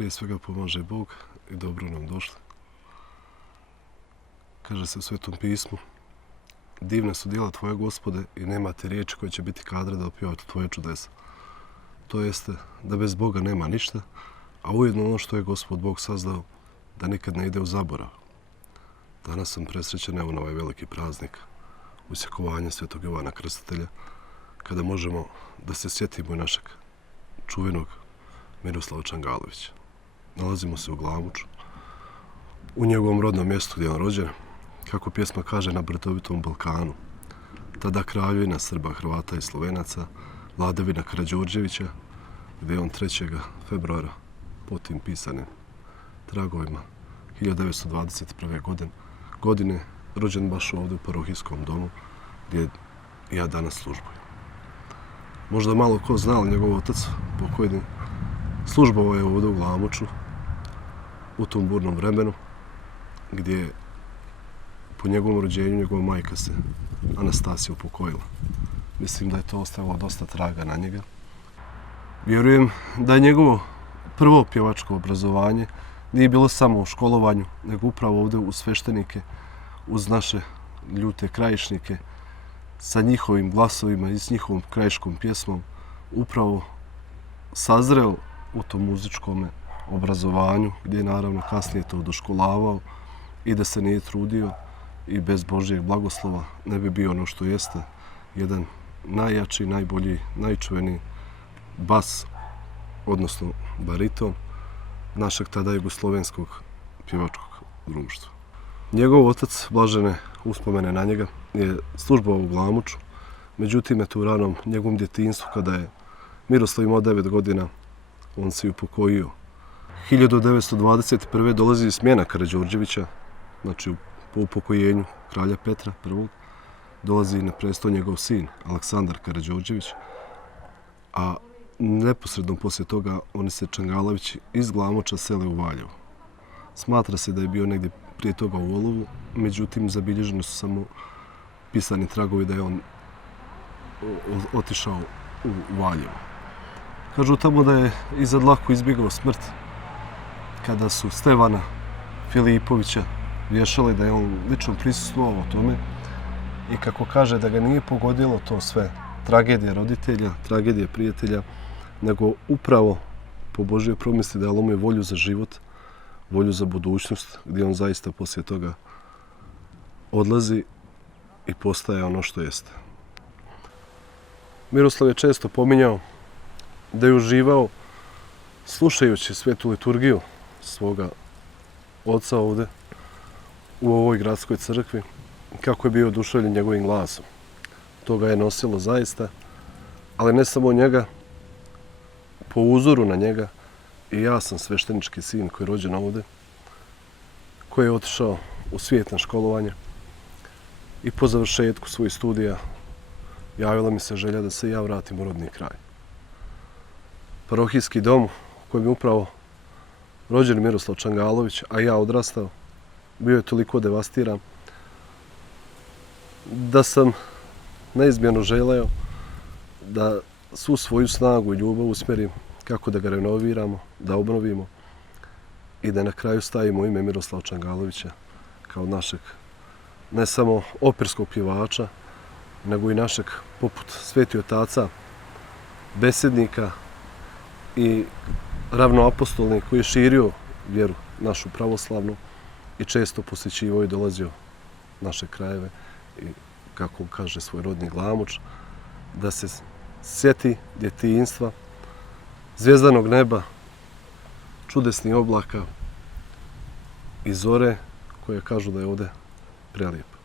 prije svega pomaže Bog i dobro nam došli. Kaže se u Svetom pismu: divna su djela Tvoje, Gospode, i nema te riječi koje će biti kadre da opjevaju Tvoje čudesa. To jeste da bez Boga nema ništa, a ujedno ono što je Gospod Bog sazdao da nikad ne ide u zaborav. Danas sam presrećen evo na ovaj veliki praznik usjekovanja Svetog Jovana Krstitelja, kada možemo da se sjetimo našeg čuvenog Miroslava Čangalovića. Nalazimo se u Glamuču, u njegovom rodnom mjestu gdje je on rođen, kako pjesma kaže, na brdovitom Balkanu. Tada kraljevina Srba, Hrvata i Slovenaca, vladavina Karađorđevića, gdje je on 3. februara po tim pisanim tragovima 1921. godine rođen baš ovdje u parohijskom domu gdje ja danas službujem. Možda malo ko zna, ali njegov otac pokojni službovao je ovdje u Glamuču u tom burnom vremenu gdje po njegovom rođenju njegova majka se Anastasija upokojila. Mislim da je to ostavilo dosta traga na njega. Vjerujem da je njegovo prvo pjevačko obrazovanje nije bilo samo u školovanju, nego upravo ovdje u sveštenike, uz naše ljute krajišnike, sa njihovim glasovima i s njihovom krajiškom pjesmom, upravo sazreo u tom muzičkom obrazovanju, gdje je naravno kasnije to doškolavao i da se nije trudio i bez Božjeg blagoslova ne bi bio ono što jeste, jedan najjači, najbolji, najčuveniji bas, odnosno bariton, našeg tada jugoslovenskog pjevačkog društva. Njegov otac, blažene uspomene na njega, je službovao u Glamuču, međutim, u ranom njegovom djetinjstvu, kada je Miroslav imao 9 godina, on se upokojio. 1921. dolazi smjena Karađorđevića, znači po upokojenju kralja Petra I. Dolazi na prestol njegov sin, Aleksandar Karađorđević, a neposredno poslije toga oni se Čangalovići iz Glamuča sele u Valjevo. Smatra se da je bio negdje prije toga u Olovu, međutim zabilježeni su samo pisani tragovi da je on otišao u Valjevo. Kažu tamo da je iza dlaku izbjegao smrt kada su Stevana Filipovića vješali, da je on lično prisustvovao tome i kako kaže da ga nije pogodilo to sve, tragedije roditelja, tragedije prijatelja, nego upravo po Božjoj promisli da je lomio volju za život, volju za budućnost, gdje on zaista poslije toga odlazi i postaje ono što jeste. Miroslav je često pominjao da je uživao slušajući svetu liturgiju svoga oca ovdje u ovoj gradskoj crkvi, kako je bio oduševljen njegovim glasom. To ga je nosilo zaista, ali ne samo njega, po uzoru na njega i ja sam sveštenički sin koji je rođen ovdje, koji je otišao u svijet na školovanje i po završetku svojih studija javila mi se želja da se ja vratim u rodni kraj. Parohijski dom u kojem je upravo rođen Miroslav Čangalović, a ja odrastao, bio je toliko devastiran da sam neizmjerno želeo da svu svoju snagu i ljubav usmjerim kako da ga renoviramo, da obnovimo i da na kraju stavimo ime Miroslava Čangalovića kao našeg ne samo operskog pjevača, nego i našeg, poput Sveti otaca, besednika i ravnoapostolnik koji je širio vjeru našu pravoslavnu i često posjećivao i dolazio naše krajeve i, kako kaže, svoj rodni Glamuč, da se sjeti djetinjstva, zvjezdanog neba, čudesnih oblaka i zore koje kažu da je ovdje prelijepa.